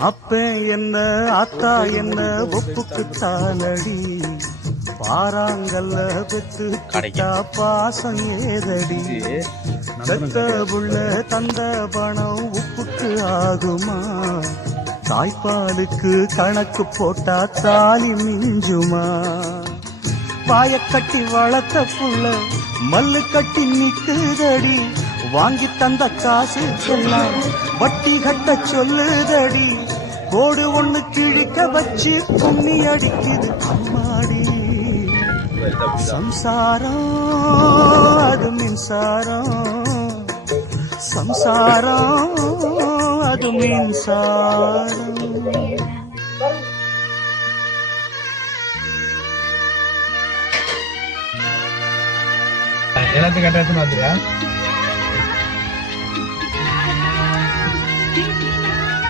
அப்ப என்ன ஆத்தா என்ன ஒப்புக்கு தானடி பாறாங்கல்ல பெத்து கிட்டா பாசம் ஏதடி பெத்த புள்ள தந்த பணம் உப்புக்கு ஆகுமா தாய்ப்பாலுக்கு கணக்கு போட்டா தாலி மிஞ்சுமா வாய கட்டி வளர்த்த புள்ள மல்லு கட்டி நிக்குதடி வாங்கி தந்த காசு எல்லாம் வட்டி கட்ட சொல்லுதடி கோடு ஒண்ணு கிழிக்க வச்சு கும்மி அடிக்குது அம்மாடி சம்சாரம் அது மின்சாரம் சம்சாரம் அது மின்சாரம் எல்லாத்தையும் கட்டாயத்து மாதிரியா